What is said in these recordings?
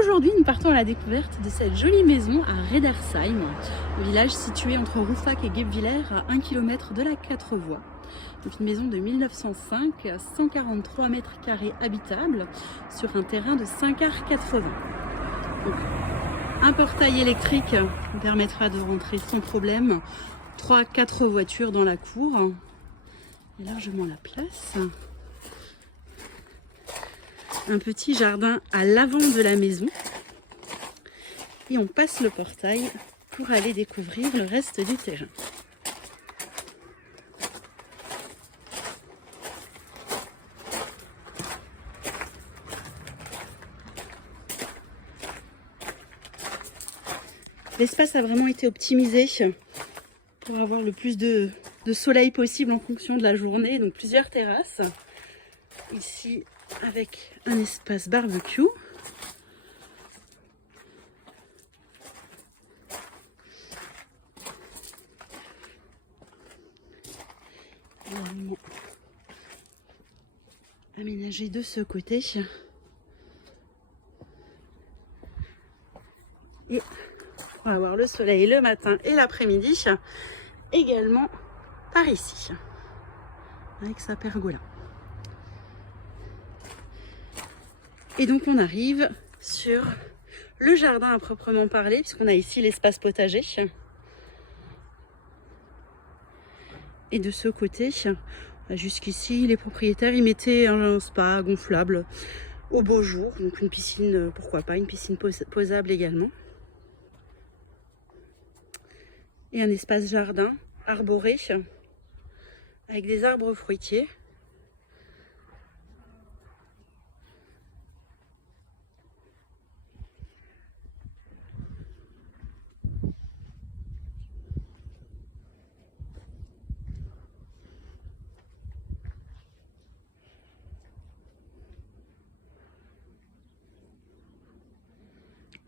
Aujourd'hui, nous partons à la découverte de cette jolie maison à Redersheim, village situé entre Rouffach et Guebwiller à 1 km de la 4 voies. Donc une maison de 1905, 143 mètres carrés habitables sur un terrain de 5 ar 80. Donc, un portail électrique permettra de rentrer sans problème. 3-4 voitures dans la cour. Il y a largement la place. Un petit jardin à l'avant de la maison. Et on passe le portail pour aller découvrir le reste du terrain. L'espace a vraiment été optimisé pour avoir le plus de soleil possible en fonction de la journée. Donc plusieurs terrasses. Ici avec un espace barbecue. Également aménagé de ce côté. Et on va avoir le soleil le matin et l'après-midi, également par ici, avec sa pergola. Et donc on arrive sur le jardin à proprement parler, puisqu'on a ici l'espace potager. Et de ce côté, jusqu'ici, les propriétaires y mettaient un spa gonflable au beau jour, donc une piscine, pourquoi pas, une piscine posable également. Et un espace jardin arboré avec des arbres fruitiers.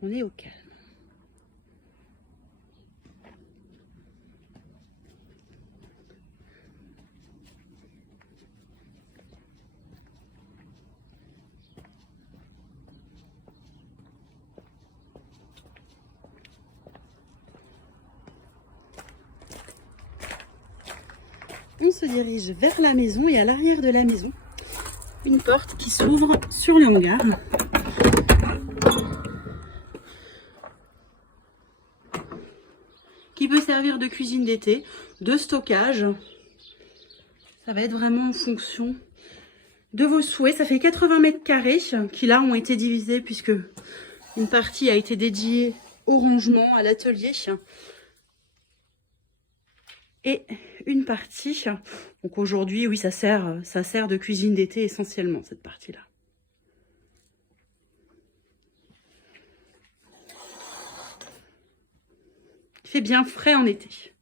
On est au calme. On se dirige vers la maison et à l'arrière de la maison, une porte qui s'ouvre sur le hangar. Qui peut servir de cuisine d'été, de stockage. Ça va être vraiment en fonction de vos souhaits. Ça fait 80 mètres carrés qui là ont été divisés puisque une partie a été dédiée au rangement, à l'atelier. Et une partie, donc aujourd'hui, oui, ça sert de cuisine d'été essentiellement, cette partie-là. Il fait bien frais en été.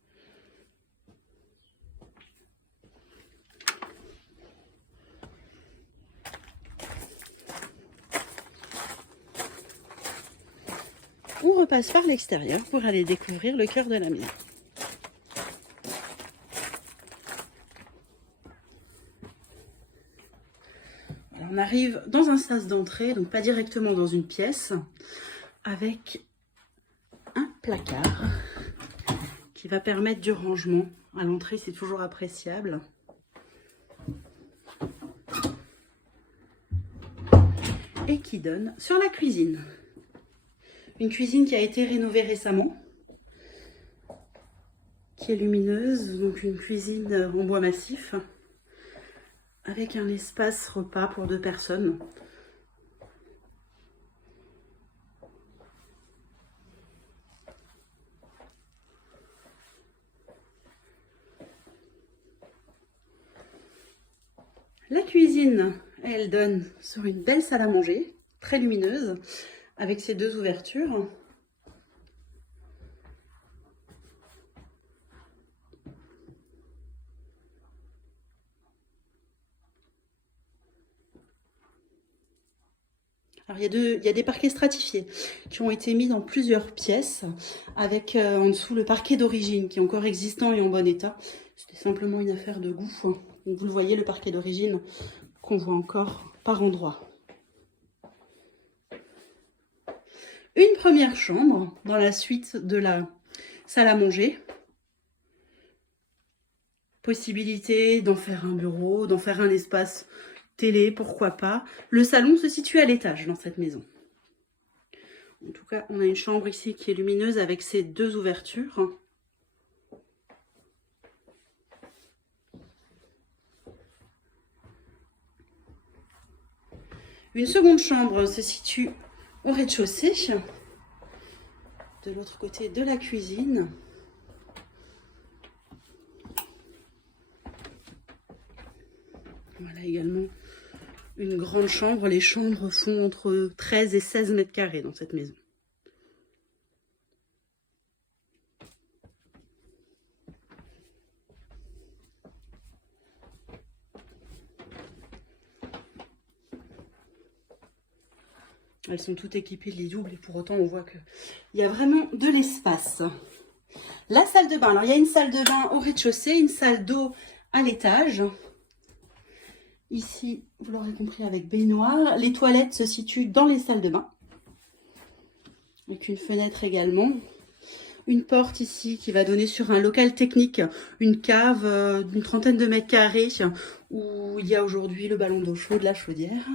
On repasse par l'extérieur pour aller découvrir le cœur de la maison. On arrive dans un sas d'entrée, donc pas directement dans une pièce, avec un placard qui va permettre du rangement. À l'entrée, c'est toujours appréciable. Et qui donne sur la cuisine. Une cuisine qui a été rénovée récemment, qui est lumineuse, donc une cuisine en bois massif, avec un espace repas pour 2 personnes. La cuisine, elle donne sur une belle salle à manger, très lumineuse, avec ses 2 ouvertures. Alors, il y a des parquets stratifiés qui ont été mis dans plusieurs pièces avec en dessous le parquet d'origine qui est encore existant et en bon état. C'était simplement une affaire de goût. Donc, vous le voyez, le parquet d'origine qu'on voit encore par endroits. une première chambre dans la suite de la salle à manger. Possibilité d'en faire un bureau, d'en faire un espace télé, pourquoi pas. Le salon se situe à l'étage dans cette maison. En tout cas, on a une chambre ici qui est lumineuse avec ses deux ouvertures. Une seconde chambre se situe au rez-de-chaussée, de l'autre côté de la cuisine. Voilà également une grande chambre. Les chambres font entre 13 et 16 mètres carrés dans cette maison. Elles sont toutes équipées de lits doubles et pour autant on voit qu'il y a vraiment de l'espace. La salle de bain. Alors il y a une salle de bain au rez-de-chaussée, une salle d'eau à l'étage. Ici, vous l'aurez compris, avec baignoire. Les toilettes se situent dans les salles de bain. Avec une fenêtre également. Une porte ici qui va donner sur un local technique, une cave d'une trentaine de mètres carrés où il y a aujourd'hui le ballon d'eau chaude, la chaudière.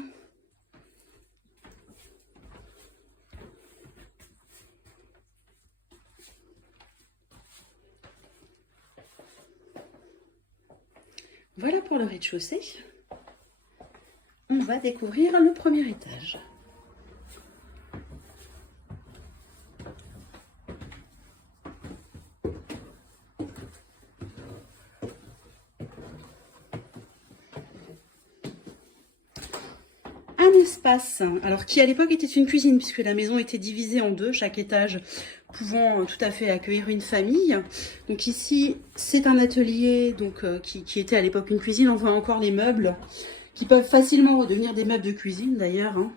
Voilà pour le rez-de-chaussée. On va découvrir le premier étage. Un espace, alors qui à l'époque était une cuisine puisque la maison était divisée en deux, chaque étage pouvant tout à fait accueillir une famille. Donc ici, c'est un atelier donc, qui était à l'époque une cuisine. On voit encore les meubles qui peuvent facilement redevenir des meubles de cuisine d'ailleurs. Hein.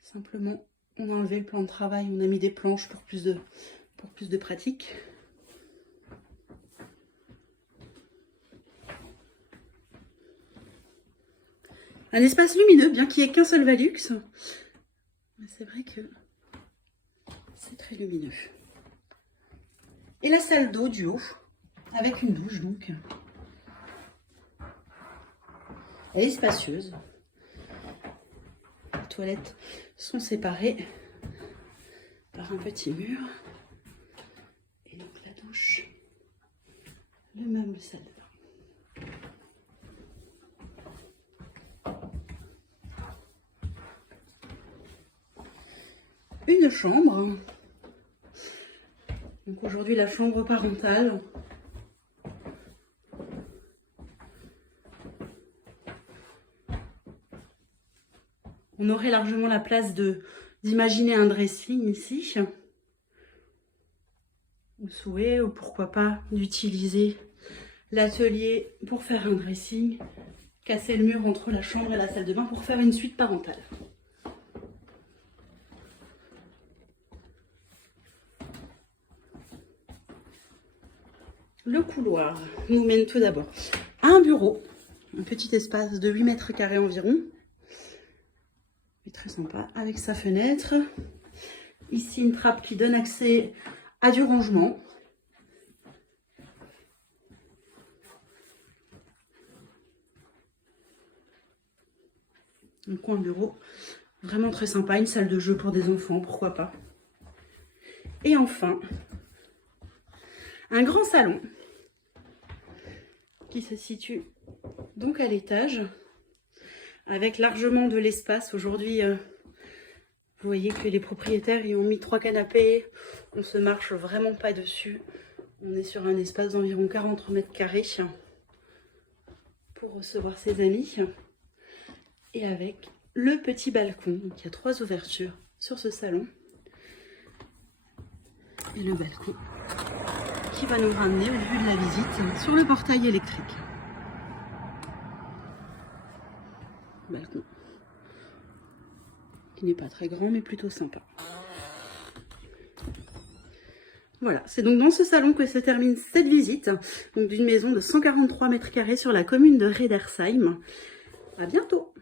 Simplement, on a enlevé le plan de travail, on a mis des planches pour plus de pratique. Un espace lumineux, bien qu'il n'y ait qu'un seul Valux. Mais c'est vrai que c'est très lumineux. Et la salle d'eau du haut, avec une douche donc. Elle est spacieuse. Les toilettes sont séparées par un petit mur. Et donc la douche, le meuble salle de bain. Une chambre. Donc aujourd'hui la chambre parentale. On aurait largement la place d'imaginer un dressing ici. Au souhait, ou pourquoi pas d'utiliser l'atelier pour faire un dressing. Casser le mur entre la chambre et la salle de bain pour faire une suite parentale. Le couloir nous mène tout d'abord à un bureau, un petit espace de 8 mètres carrés environ. Et très sympa, avec sa fenêtre. Ici, une trappe qui donne accès à du rangement. Un coin bureau, vraiment très sympa. Une salle de jeu pour des enfants, pourquoi pas. Et enfin, un grand salon qui se situe donc à l'étage avec largement de l'espace. Aujourd'hui, vous voyez que les propriétaires y ont mis 3 canapés. On se marche vraiment pas dessus. On est sur un espace d'environ 40 mètres carrés pour recevoir ses amis. Et avec le petit balcon. Donc, il y a 3 ouvertures sur ce salon. Et le balcon qui va nous ramener au début de la visite sur le portail électrique. Balcon qui n'est pas très grand mais plutôt sympa. Voilà, c'est donc dans ce salon que se termine cette visite d'une maison de 143 mètres carrés sur la commune de Redersheim. À bientôt!